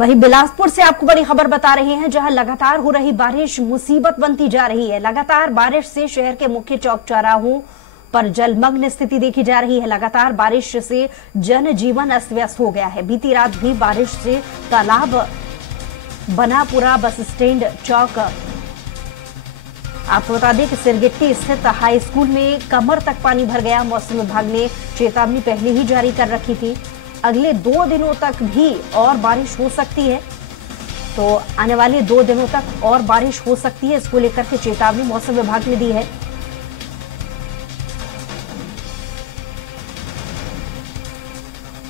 वहीं बिलासपुर से आपको बड़ी खबर बता रहे हैं, जहां लगातार हो रही बारिश मुसीबत बनती जा रही है। लगातार बारिश से शहर के मुख्य चौक चौराहों पर जलमग्न स्थिति देखी जा रही है। लगातार बारिश से जनजीवन अस्त व्यस्त हो गया है। बीती रात भी बारिश से तालाब बना पूरा बस स्टैंड चौक। आपको बता दें कि सिरगिट्टी स्थित हाई स्कूल में कमर तक पानी भर गया। मौसम विभाग ने चेतावनी पहले ही जारी कर रखी थी। अगले 2 दिनों तक भी और बारिश हो सकती है, तो आने वाले 2 दिनों तक और बारिश हो सकती है। इसको लेकर के चेतावनी मौसम विभाग ने दी है।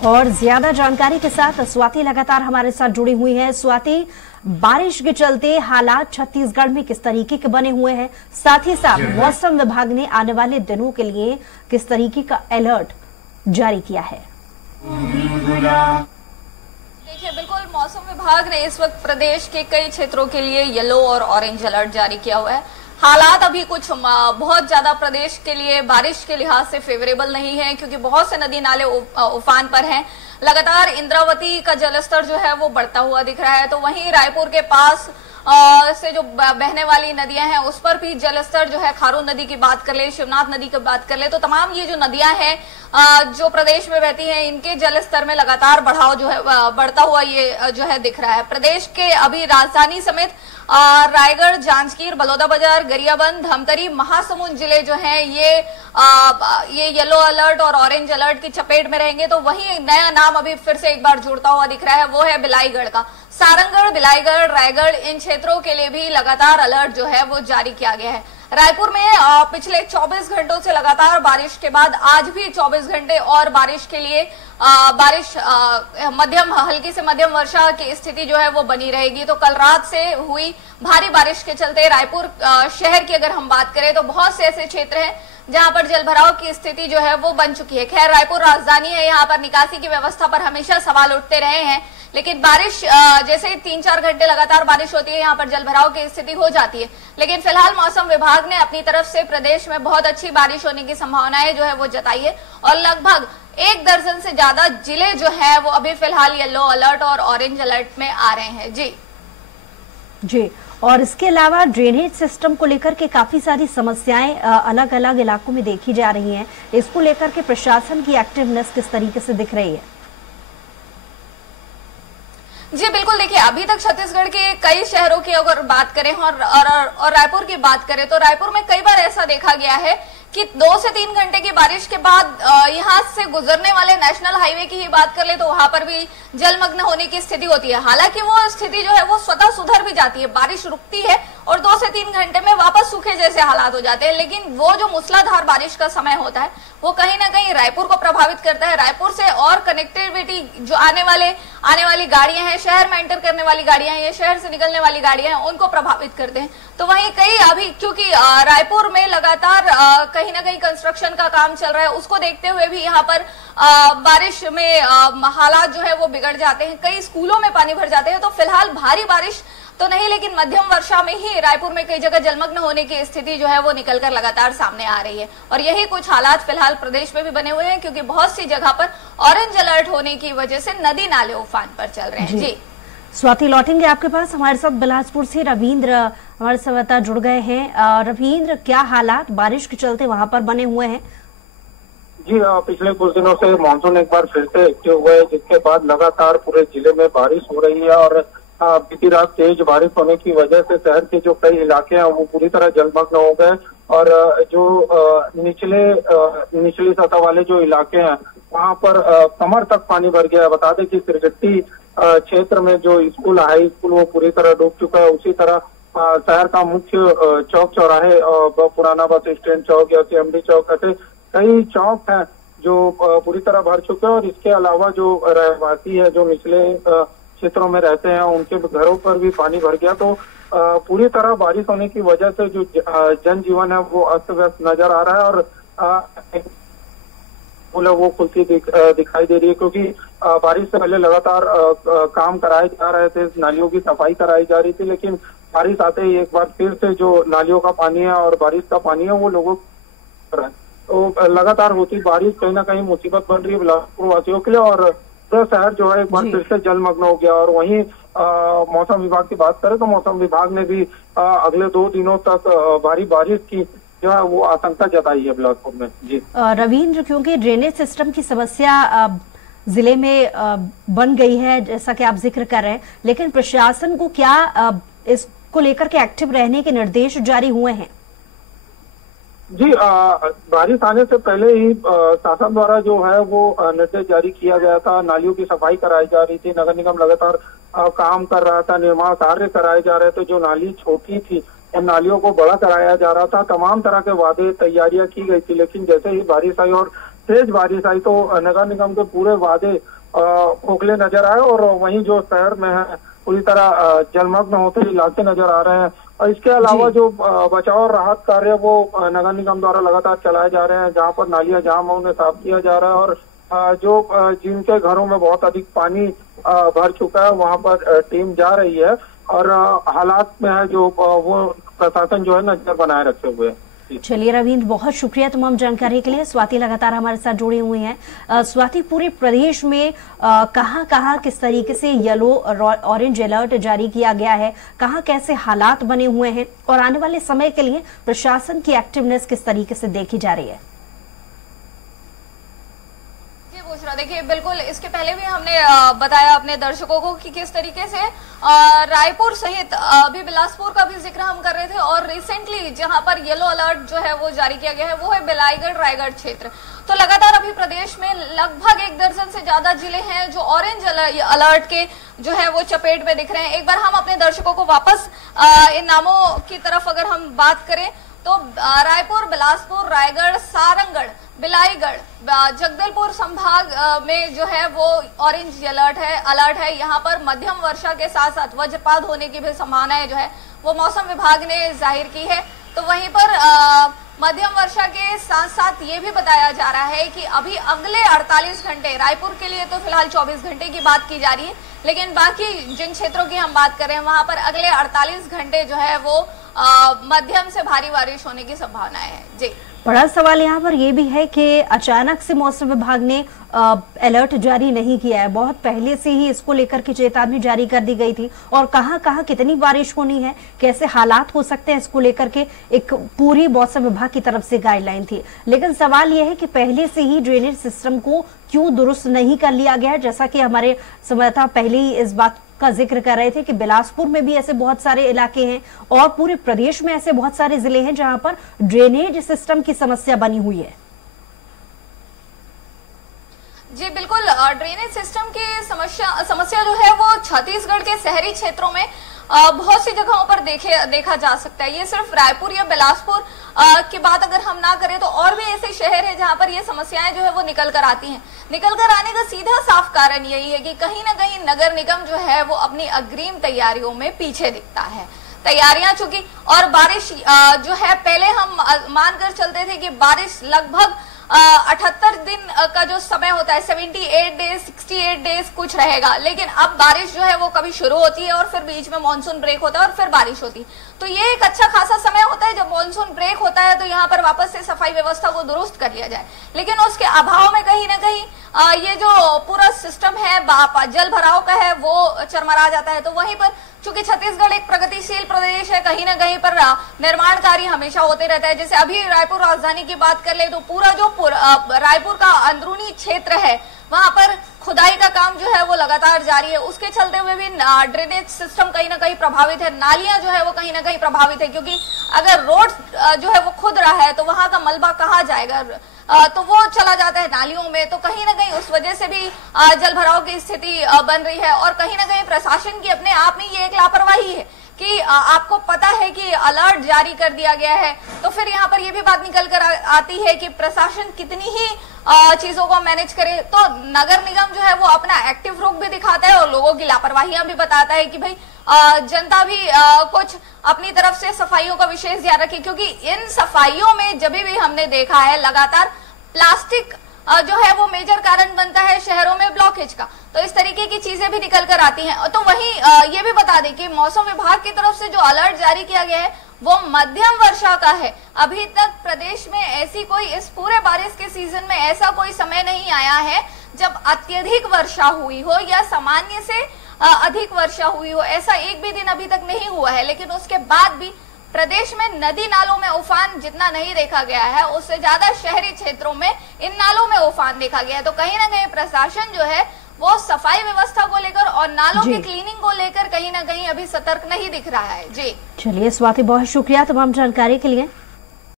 और ज्यादा जानकारी के साथ स्वाति लगातार हमारे साथ जुड़ी हुई है। स्वाति, बारिश के चलते हालात छत्तीसगढ़ में किस तरीके के बने हुए हैं, साथ ही साथ मौसम विभाग ने आने वाले दिनों के लिए किस तरीके का अलर्ट जारी किया है? देखिए, बिल्कुल मौसम विभाग ने इस वक्त प्रदेश के कई क्षेत्रों के लिए येलो और ऑरेंज अलर्ट जारी किया हुआ है। हालात अभी कुछ बहुत ज्यादा प्रदेश के लिए बारिश के लिहाज से फेवरेबल नहीं है, क्योंकि बहुत से नदी नाले उफान पर हैं। लगातार इंद्रावती का जलस्तर जो है वो बढ़ता हुआ दिख रहा है। तो वहीं रायपुर के पास से जो बहने वाली नदियां हैं उस पर भी जलस्तर जो है, खारून नदी की बात कर ले, शिवनाथ नदी की बात कर ले, तो तमाम ये जो नदियां हैं जो प्रदेश में बहती हैं, इनके जलस्तर में लगातार बढ़ाव जो है बढ़ता हुआ ये जो है दिख रहा है। प्रदेश के अभी राजधानी समेत रायगढ़, जांजगीर, बलौदाबाजार, गरियाबंद, धमतरी, महासमुंद जिले जो हैं ये येलो अलर्ट और ऑरेंज अलर्ट की चपेट में रहेंगे। तो वही नया नाम अभी फिर से एक बार जुड़ता हुआ दिख रहा है, वो है बिलाईगढ़ का। सारंगढ़, बिलाईगढ़, रायगढ़, इन क्षेत्रों के लिए भी लगातार अलर्ट जो है वो जारी किया गया है। रायपुर में पिछले 24 घंटों से लगातार बारिश के बाद आज भी 24 घंटे और बारिश के लिए बारिश मध्यम, हल्की से मध्यम वर्षा की स्थिति जो है वो बनी रहेगी। तो कल रात से हुई भारी बारिश के चलते रायपुर शहर की अगर हम बात करें तो बहुत से ऐसे क्षेत्र हैं जहां पर जलभराव की स्थिति जो है वो बन चुकी है। खैर, रायपुर राजधानी है, यहाँ पर निकासी की व्यवस्था पर हमेशा सवाल उठते रहे हैं, लेकिन बारिश जैसे ही 3-4 घंटे लगातार बारिश होती है, यहाँ पर जलभराव की स्थिति हो जाती है। लेकिन फिलहाल मौसम विभाग ने अपनी तरफ से प्रदेश में बहुत अच्छी बारिश होने की संभावनाएं जो है वो जताई है, और लगभग 1 दर्जन से ज्यादा जिले जो है वो अभी फिलहाल येलो अलर्ट और ऑरेंज अलर्ट में आ रहे हैं। जी, और इसके अलावा ड्रेनेज सिस्टम को लेकर के काफी सारी समस्याएं अलग अलग इलाकों में देखी जा रही हैं। इसको लेकर के प्रशासन की एक्टिवनेस किस तरीके से दिख रही है? जी बिल्कुल, देखिए अभी तक छत्तीसगढ़ के कई शहरों की अगर बात करें और रायपुर की बात करें तो रायपुर में कई बार ऐसा देखा गया है कि 2 से 3 घंटे की बारिश के बाद यहाँ से गुजरने वाले नेशनल हाईवे की ही बात कर ले तो वहां पर भी जलमग्न होने की स्थिति होती है। हालांकि वो स्थिति जो है वो स्वतः सुधर भी जाती है, बारिश रुकती है और 2 से 3 घंटे में वापस सूखे जैसे हालात हो जाते हैं। लेकिन वो जो मूसलाधार बारिश का समय होता है वो कहीं ना कहीं रायपुर को प्रभावित करता है। रायपुर से और कनेक्टिविटी जो आने वाली गाड़ियां हैं, शहर में एंटर करने वाली गाड़ियां हैं, शहर से निकलने वाली गाड़ियां हैं, उनको प्रभावित करते हैं। तो वहीं कई अभी क्योंकि रायपुर में लगातार कहीं ना कहीं कंस्ट्रक्शन का काम चल रहा है, उसको देखते हुए भी यहाँ पर बारिश में हालात जो है वो बिगड़ जाते हैं। कई स्कूलों में पानी भर जाते हैं। तो फिलहाल भारी बारिश तो नहीं, लेकिन मध्यम वर्षा में ही रायपुर में कई जगह जलमग्न होने की स्थिति जो है वो निकलकर लगातार सामने आ रही है। और यही कुछ हालात फिलहाल प्रदेश में भी बने हुए हैं, क्योंकि बहुत सी जगह पर ऑरेंज अलर्ट होने की वजह से नदी नाले उफान पर चल रहे हैं। जी स्वाति, लौटेंगे आपके पास। हमारे साथ बिलासपुर से रविंद्र हमारे संवाददाता जुड़ गए हैं। रविंद्र, क्या हालात बारिश के चलते वहां पर बने हुए हैं? जी, पिछले कुछ दिनों से मानसून एक बार फिर से एक्टिव हुआ है, जिसके बाद लगातार पूरे जिले में बारिश हो रही है। और बीती रात तेज बारिश होने की वजह से शहर के जो कई इलाके हैं वो पूरी तरह जलमग्न हो गए। और जो निचली सतह वाले जो इलाके हैं वहां पर कमर तक पानी भर गया। बता दें कि सिरगिट्टी क्षेत्र में जो स्कूल, हाई स्कूल, वो पूरी तरह डूब चुका है। उसी तरह शहर का मुख्य चौक चौराहे, पुराना बस स्टैंड चौक या CMD चौक, ऐसे कई चौक हैं जो पूरी तरह भर चुके हैं। और इसके अलावा जो रहवासी है, जो निचले क्षेत्रों में रहते हैं, उनके घरों पर भी पानी भर गया। तो पूरी तरह बारिश होने की वजह से जो जनजीवन है वो अस्त व्यस्त नजर आ रहा है। और वो खुलती दिखाई दे रही है, क्योंकि बारिश से पहले लगातार काम कराए जा रहे थे, नालियों की सफाई कराई जा रही थी। लेकिन बारिश आते ही एक बार फिर से जो नालियों का पानी है और बारिश का पानी है वो लोगों तो लगातार होती बारिश कहीं ना कहीं मुसीबत बन रही है बिलासपुर वासियों के लिए। और पूरा शहर जो है एक बार फिर से जलमग्न हो गया। और वहीं मौसम विभाग की बात करें तो मौसम विभाग ने भी अगले 2 दिनों तक भारी बारिश की जो है वो आशंका जताई है बिलासपुर में। जी रविंद्र, क्योंकि ड्रेनेज सिस्टम की समस्या जिले में बन गई है जैसा कि आप जिक्र कर रहे हैं, लेकिन प्रशासन को क्या इसको लेकर के एक्टिव रहने के निर्देश जारी हुए हैं? जी बारिश आने से पहले ही शासन द्वारा जो है वो निर्देश जारी किया गया था। नालियों की सफाई कराई जा रही थी, नगर निगम लगातार काम कर रहा था, निर्माण कार्य कराए जा रहे थे। जो नाली छोटी थी इन नालियों को बड़ा कराया जा रहा था, तमाम तरह के वादे तैयारियां की गई थी। लेकिन जैसे ही बारिश आई और तेज बारिश आई तो नगर निगम के पूरे वादे खोखले नजर आए और वहीं जो शहर में है पूरी तरह जलमग्न होते इलाके नजर आ रहे हैं। और इसके अलावा जो बचाव और राहत कार्य वो नगर निगम द्वारा लगातार चलाए जा रहे हैं। जहां पर नालियां जाम है उन्हें साफ किया जा रहा है और जो जिनके घरों में बहुत अधिक पानी भर चुका है वहां पर टीम जा रही है और हालात में है जो वो प्रशासन जो है नजर बनाए रखे हुए है। चलिए रविंद्र, बहुत शुक्रिया तमाम जानकारी के लिए। स्वाति लगातार हमारे साथ जुड़ी हुई हैं। स्वाति, पूरे प्रदेश में कहां कहां किस तरीके से येलो ऑरेंज अलर्ट जारी किया गया है, कहां कैसे हालात बने हुए हैं और आने वाले समय के लिए प्रशासन की एक्टिवनेस किस तरीके से देखी जा रही है? देखिए, बिल्कुल इसके पहले भी हमने बताया अपने दर्शकों को कि किस तरीके से रायपुर सहित अभी बिलासपुर का भी जिक्र हम कर रहे थे और रिसेंटली जहां पर येलो अलर्ट जो है वो जारी किया गया है वो है बिलाईगढ़ रायगढ़ क्षेत्र। तो लगातार अभी प्रदेश में लगभग 1 दर्जन से ज्यादा जिले हैं जो ऑरेंज अलर्ट के जो है वो चपेट में दिख रहे हैं। एक बार हम अपने दर्शकों को वापस इन नामों की तरफ अगर हम बात करें तो रायपुर, बिलासपुर, रायगढ़, सारंगढ़, बिलाईगढ़, जगदलपुर संभाग में जो है वो ऑरेंज अलर्ट है। यहाँ पर मध्यम वर्षा के साथ साथ वज्रपात होने की भी संभावनाएं जो है वो मौसम विभाग ने जाहिर की है। तो वहीं पर मध्यम वर्षा के साथ साथ ये भी बताया जा रहा है कि अभी अगले 48 घंटे रायपुर के लिए तो फिलहाल 24 घंटे की बात की जा रही है, लेकिन बाकी जिन क्षेत्रों की हम बात कर रहे हैं वहां पर अगले 48 घंटे जो है वो मध्यम से भारी बारिश होने की संभावना है। जी, बड़ा सवाल यहाँ पर यह भी है कि अचानक से मौसम विभाग ने अलर्ट जारी नहीं किया है। बहुत पहले से ही इसको लेकर के चेतावनी जारी कर दी गई थी और कहां कहां कितनी बारिश होनी है, कैसे हालात हो सकते हैं, इसको लेकर के एक पूरी मौसम विभाग की तरफ से गाइडलाइन थी। लेकिन सवाल यह है कि पहले से ही ड्रेनेज सिस्टम को क्यों दुरुस्त नहीं कर लिया गया है। जैसा कि हमारे संवाददाता पहले ही इस बात का जिक्र कर रहे थे कि बिलासपुर में भी ऐसे बहुत सारे इलाके हैं और पूरे प्रदेश में ऐसे बहुत सारे जिले हैं जहां पर ड्रेनेज सिस्टम की समस्या बनी हुई है। जी बिल्कुल, ड्रेनेज सिस्टम की समस्या जो है वो छत्तीसगढ़ के शहरी क्षेत्रों में बहुत सी जगहों पर देखा जा सकता है। ये सिर्फ रायपुर या बिलासपुर की बात अगर हम ना करें तो और भी ऐसे शहर हैं जहां पर ये समस्याएं जो है वो निकल कर आती हैं। निकल कर आने का सीधा साफ कारण यही है कि कहीं ना कहीं नगर निगम जो है वो अपनी अग्रिम तैयारियों में पीछे दिखता है। तैयारियां चूंकि और बारिश जो है पहले हम मानकर चलते थे कि बारिश लगभग 78 दिन का जो समय होता है 78 डेज 68 डेज कुछ रहेगा, लेकिन अब बारिश जो है वो कभी शुरू होती है और फिर बीच में मानसून ब्रेक होता है और फिर बारिश होती है। तो ये एक अच्छा खासा समय होता है जब मानसून ब्रेक होता है तो यहाँ पर वापस से सफाई व्यवस्था को दुरुस्त कर लिया जाए। लेकिन उसके अभाव में कहीं ना कहीं ये जो पूरा सिस्टम है जल भराव का है वो चरमरा जाता है। तो वहीं पर चूंकि छत्तीसगढ़ एक प्रगतिशील प्रदेश है, कहीं ना कहीं पर निर्माण कार्य हमेशा होते रहता है। जैसे अभी रायपुर राजधानी की बात कर ले तो पूरा जो रायपुर का अंदरूनी क्षेत्र है वहां पर खुदाई का काम जो है वो लगातार जारी है। उसके चलते हुए भी ड्रेनेज सिस्टम कहीं ना कहीं प्रभावित है, नालियां जो है वो कहीं ना कहीं प्रभावित है, क्योंकि अगर रोड जो है वो खुद रहा है तो वहां का मलबा कहाँ जाएगा, तो वो चला जाता है नालियों में। तो कहीं ना कहीं उस वजह से भी जल भराव की स्थिति बन रही है और कहीं ना कहीं प्रशासन की अपने आप में ये एक लापरवाही है कि आपको पता है कि अलर्ट जारी कर दिया गया है तो फिर यहाँ पर ये भी बात निकल कर आती है कि प्रशासन कितनी ही चीजों को मैनेज करे तो नगर निगम जो है वो अपना एक्टिव रुख भी दिखाता है और लोगों की लापरवाहियां भी बताता है कि भाई जनता भी कुछ अपनी तरफ से सफाइयों का विशेष ध्यान रखे, क्योंकि इन सफाइयों में जब भी हमने देखा है लगातार प्लास्टिक जो है वो मेजर कारण बनता है शहरों में ब्लॉकेज का। तो इस तरीके की चीजें भी निकल कर आती हैं। तो वहीं ये भी बता दें कि मौसम विभाग की तरफ से जो अलर्ट जारी किया गया है वो मध्यम वर्षा का है। अभी तक प्रदेश में ऐसी कोई, इस पूरे बारिश के सीजन में ऐसा कोई समय नहीं आया है जब अत्यधिक वर्षा हुई हो या सामान्य से अधिक वर्षा हुई हो। ऐसा एक भी दिन अभी तक नहीं हुआ है। लेकिन उसके बाद भी प्रदेश में नदी नालों में उफान जितना नहीं देखा गया है, उससे ज्यादा शहरी क्षेत्रों में इन नालों में उफान देखा गया है। तो कहीं ना कहीं प्रशासन जो है वो सफाई व्यवस्था को लेकर और नालों की क्लीनिंग को लेकर कहीं ना कहीं अभी सतर्क नहीं दिख रहा है। जी चलिए स्वाति, बहुत शुक्रिया तमाम जानकारी के लिए।